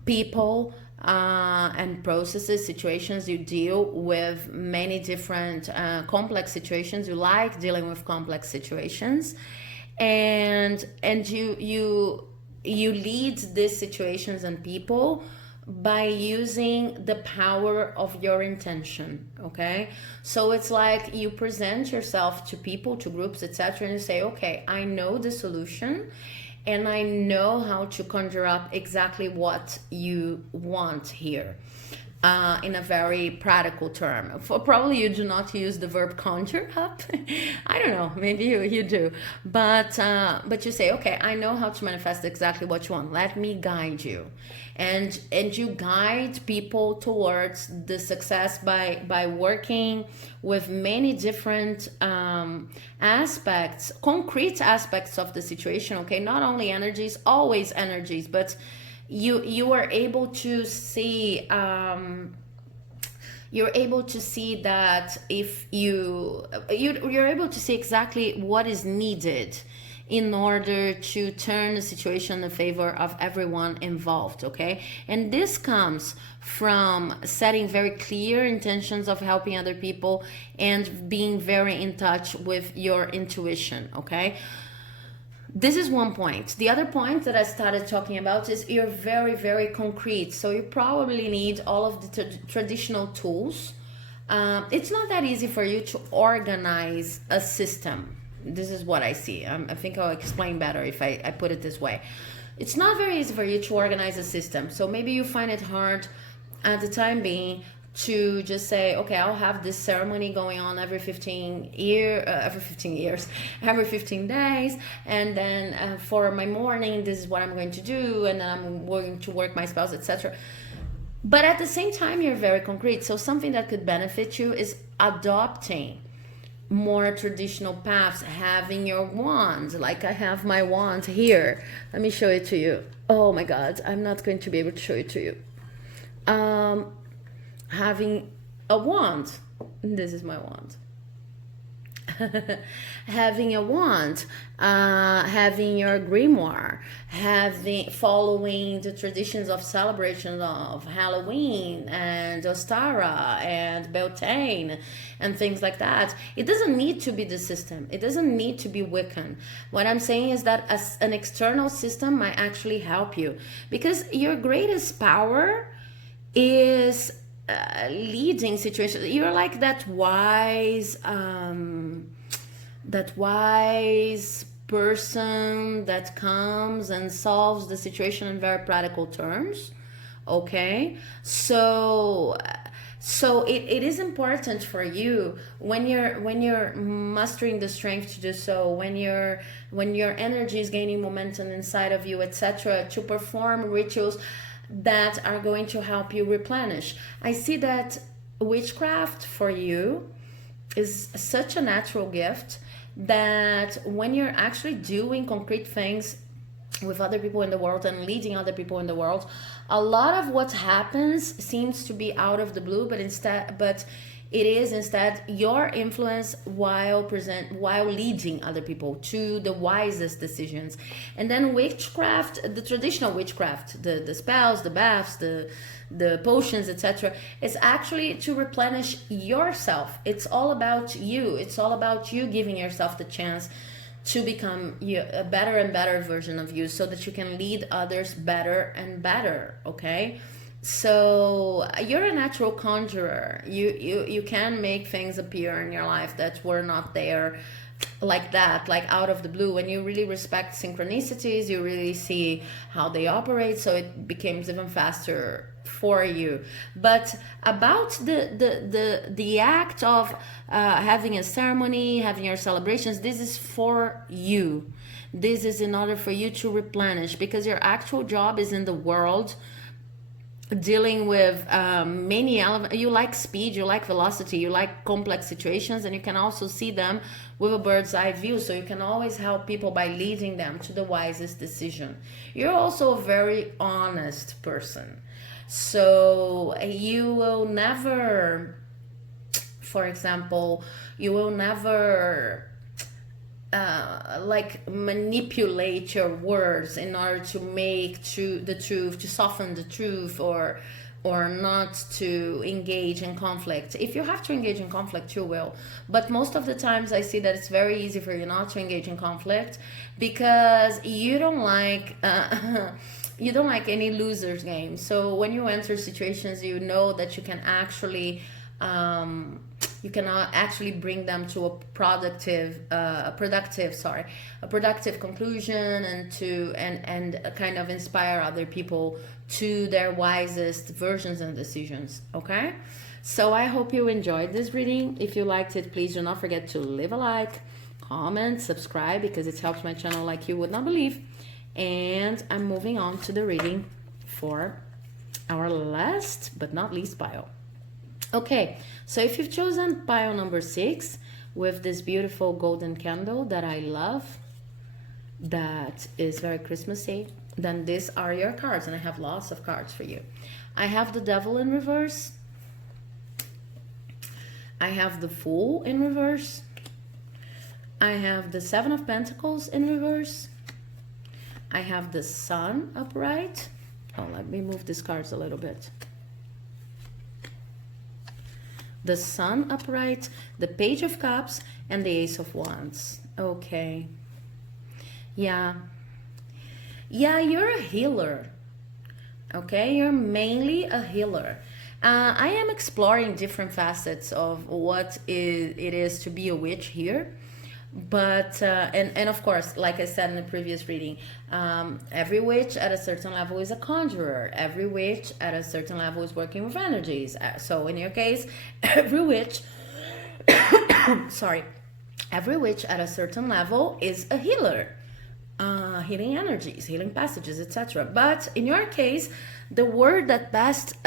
people and processes, situations. You deal with many different complex situations. You like dealing with complex situations, and you lead these situations and people by using the power of your intention, okay? So it's like you present yourself to people, to groups, etc., and you say, okay, I know the solution, and I know how to conjure up exactly what you want here, in a very practical term. Probably you do not use the verb conjure up. I don't know, maybe you do. But you say, okay, I know how to manifest exactly what you want. Let me guide you. And you guide people towards the success by working with many different aspects, concrete aspects of the situation, okay? Not only energies, always energies, but you are able to see you're able to see that if you're able to see exactly what is needed in order to turn the situation in favor of everyone involved, okay? And this comes from setting very clear intentions of helping other people and being very in touch with your intuition, okay? This is one point. The other point that I started talking about is you're very, very concrete. So you probably need all of the traditional tools. It's not that easy for you to organize a system. This is what I see. I think I'll explain better if I put it this way. it's not very easy for you to organize a system. So maybe you find it hard at the time being to just say, okay, I'll have this ceremony going on every 15 years, every 15 days, and then for my morning, this is what I'm going to do, and then I'm going to work my spells, etc. But at the same time, you're very concrete. So something that could benefit you is adopting more traditional paths, having your wand. Like I have my wand here. Let me show it to you. Oh my God, I'm not going to be able to show it to you. Having a wand. This is my wand. Having a wand, having your grimoire, following the traditions of celebrations of Halloween and Ostara and Beltane and things like that. It doesn't need to be the system. It doesn't need to be Wiccan. What I'm saying is that an external system might actually help you, because your greatest power is leading situations. You're like that wise person that comes and solves the situation in very practical terms. Okay, so it is important for you when you're mastering the strength to do so, when your energy is gaining momentum inside of you, etc., to perform rituals that are going to help you replenish. I see that witchcraft for you is such a natural gift that when you're actually doing concrete things with other people in the world and leading other people in the world, a lot of what happens seems to be out of the blue, but it is instead your influence while leading other people to the wisest decisions. And then witchcraft, the traditional witchcraft, the spells, the baths, the potions, etc., is actually to replenish yourself. It's all about you. It's all about you giving yourself the chance to become a better and better version of you, so that you can lead others better and better. Okay, so you're a natural conjurer. You can make things appear in your life that were not there like that, like out of the blue. When you really respect synchronicities, you really see how they operate, so it becomes even faster for you. But about the act of having a ceremony, having your celebrations, this is for you. This is in order for you to replenish, because your actual job is in the world, dealing with many elements. You like speed, you like velocity, you like complex situations, and you can also see them with a bird's eye view, so you can always help people by leading them to the wisest decision. You're also a very honest person, so you will never, for example, you will never like manipulate your words in order to make the truth, to soften the truth, or not to engage in conflict. If you have to engage in conflict, you will. But most of the times I see that it's very easy for you not to engage in conflict, because you don't like you don't like any losers game. So when you enter situations, you know that you can actually bring them to a productive conclusion, and kind of inspire other people to their wisest versions and decisions. Okay, so I hope you enjoyed this reading. If you liked it, please do not forget to leave a like, comment, subscribe, because it helps my channel like you would not believe. And I'm moving on to the reading for our last but not least pile. Okay, so if you've chosen pile number 6 with this beautiful golden candle that I love, that is very Christmassy, then these are your cards, and I have lots of cards for you. I have the Devil in reverse. I have the Fool in reverse. I have the Seven of Pentacles in reverse. I have the Sun upright. Oh, let me move these cards a little bit. The Sun upright, the Page of Cups, and the Ace of Wands. Okay. Yeah, you're a healer. Okay, you're mainly a healer. I am exploring different facets of what it is to be a witch here, But and of course, like I said in the previous reading, every witch at a certain level is a conjurer. Every witch at a certain level is working with energies. So in your case, every witch sorry, every witch at a certain level is a healer, healing energies, healing passages, etc. But in your case, the word that best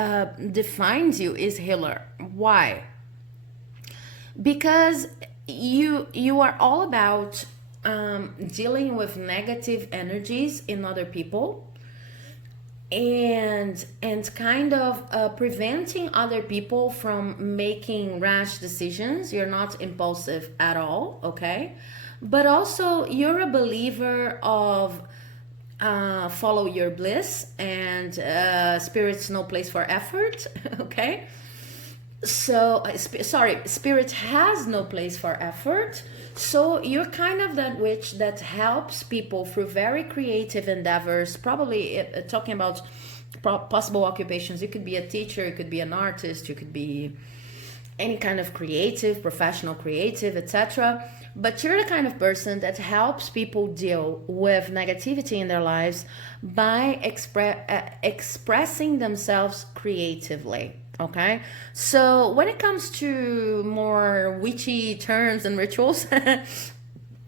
defines you is healer. Why? Because you are all about dealing with negative energies in other people, and kind of preventing other people from making rash decisions. You're not impulsive at all, okay? But also you're a believer of follow your bliss, and spirit's no place for effort. Okay, so spirit has no place for effort. So you're kind of that witch that helps people through very creative endeavors, probably talking about possible occupations. You could be a teacher, you could be an artist, you could be any kind of creative, professional creative, etc. But you're the kind of person that helps people deal with negativity in their lives by expressing themselves creatively. Okay, so when it comes to more witchy terms and rituals,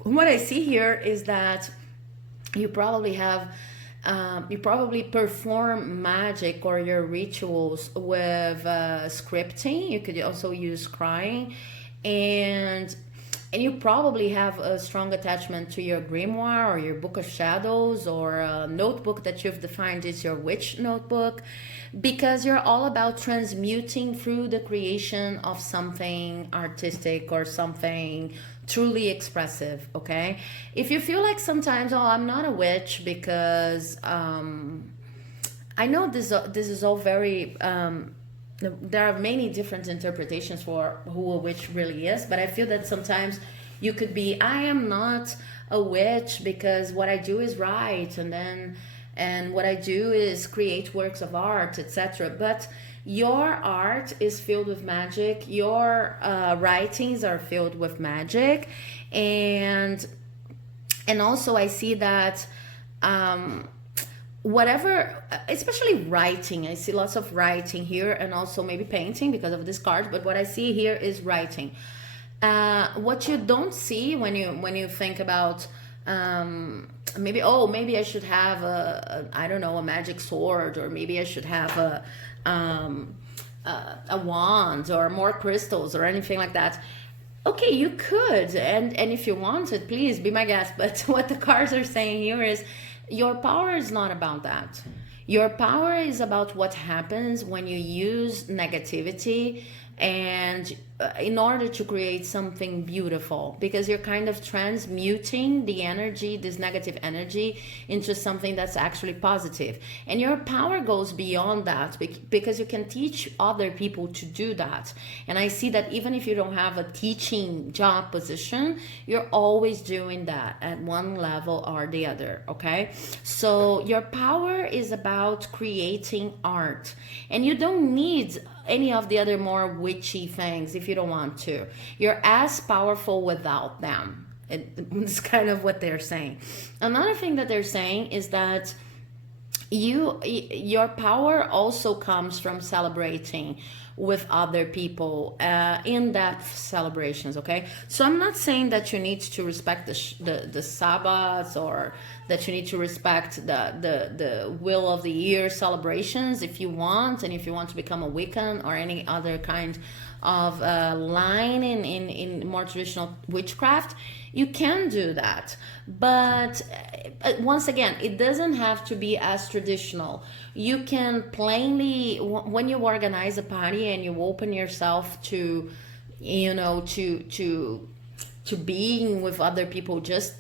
what I see here is that you probably have you probably perform magic or your rituals with scripting. You could also use crying, and you probably have a strong attachment to your grimoire or your book of shadows, or a notebook that you've defined is your witch notebook, because you're all about transmuting through the creation of something artistic or something truly expressive. Okay, if you feel like sometimes, oh, I'm not a witch because I know this is all very there are many different interpretations for who a witch really is, but I feel that sometimes you could be, I am not a witch because what I do is write, and what I do is create works of art, etc. But your art is filled with magic, your writings are filled with magic, and also I see that whatever, especially writing, I see lots of writing here, and also maybe painting because of this card, but what I see here is writing. What you don't see when you think about maybe I should have I don't know, a magic sword, or maybe I should have a wand or more crystals or anything like that. Okay, you could, and if you wanted, please be my guest. But what the cards are saying here is your power is not about that. Your power is about what happens when you use negativity and in order to create something beautiful, because you're kind of transmuting the energy, this negative energy, into something that's actually positive. And your power goes beyond that, because you can teach other people to do that. And I see that even if you don't have a teaching job position, you're always doing that at one level or the other. Okay, so your power is about creating art, and you don't need any of the other more witchy things if you don't want to. You're as powerful without them. It's kind of what they're saying. Another thing that they're saying is that your power also comes from celebrating with other people, in-depth celebrations. Okay, so I'm not saying that you need to respect the Sabbats, or that you need to respect the will of the year celebrations. If you want, and if you want to become a Wiccan or any other kind of line in more traditional witchcraft, you can do that. But once again, it doesn't have to be as traditional. You can plainly, when you organize a party and you open yourself to, you know, to being with other people just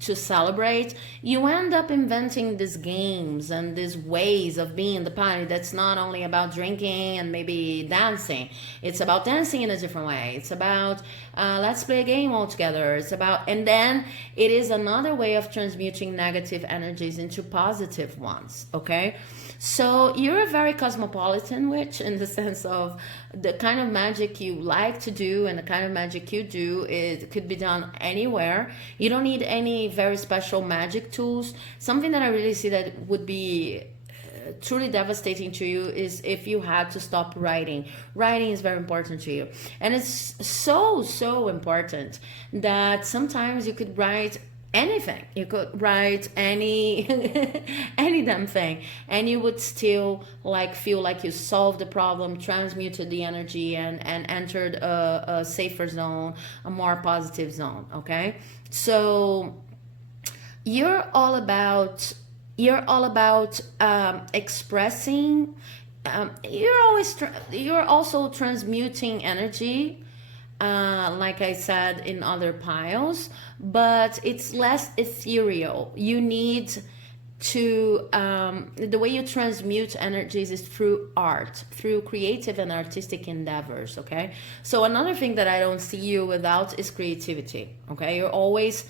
to celebrate, you end up inventing these games and these ways of being in the party that's not only about drinking and maybe dancing. It's about dancing in a different way. It's about let's play a game all together. It's about, and then it is another way of transmuting negative energies into positive ones, okay? So you're a very cosmopolitan witch, in the sense of the kind of magic you like to do and the kind of magic you do, it could be done anywhere. You don't need any very special magic tools. Something that I really see that would be truly devastating to you is if you had to stop writing. Writing is very important to you, and it's so important that sometimes you could write anything. You could write any any damn thing, and you would still like feel like you solved the problem, transmuted the energy, and entered a safer zone, a more positive zone. Okay, so you're all about expressing. You're also transmuting energy, like I said, in other piles, but it's less ethereal. You need to, the way you transmute energies is through art, through creative and artistic endeavors, okay? So another thing that I don't see you without is creativity, okay? You're always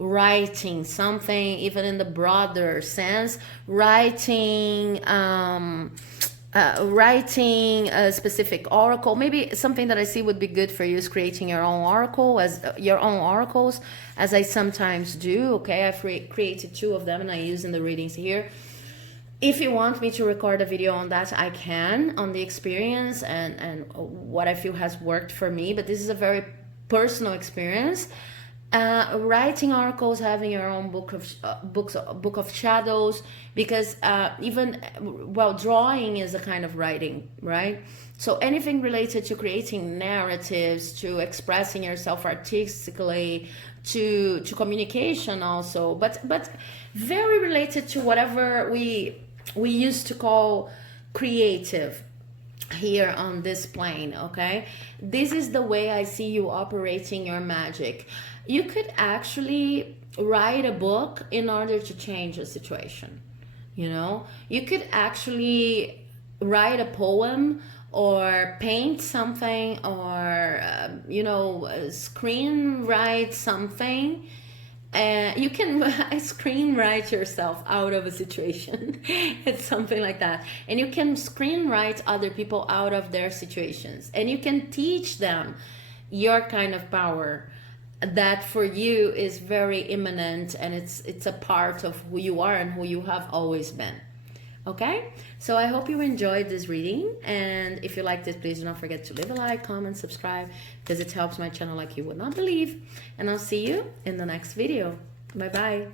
writing something, even in the broader sense, writing a specific oracle. Maybe something that I see would be good for you is creating your own oracle, as your own oracles, as I sometimes do. Okay, I've created 2 of them and I use in the readings here. If you want me to record a video on that, I can, on the experience and what I feel has worked for me, but this is a very personal experience. Writing oracles, having your own book of shadows, because even, well, drawing is a kind of writing, right? So anything related to creating narratives, to expressing yourself artistically, to communication also, but very related to whatever we used to call creative here on this plane, okay? This is the way I see you operating your magic. You could actually write a book in order to change a situation, you know? You could actually write a poem or paint something, or screenwrite something. You can screenwrite yourself out of a situation. It's something like that. And you can screenwrite other people out of their situations, and you can teach them your kind of power that for you is very imminent, and it's a part of who you are and who you have always been. Okay, so I hope you enjoyed this reading, and if you liked it, please do not forget to leave a like, comment, subscribe, because it helps my channel like you would not believe. And I'll see you in the next video. Bye bye.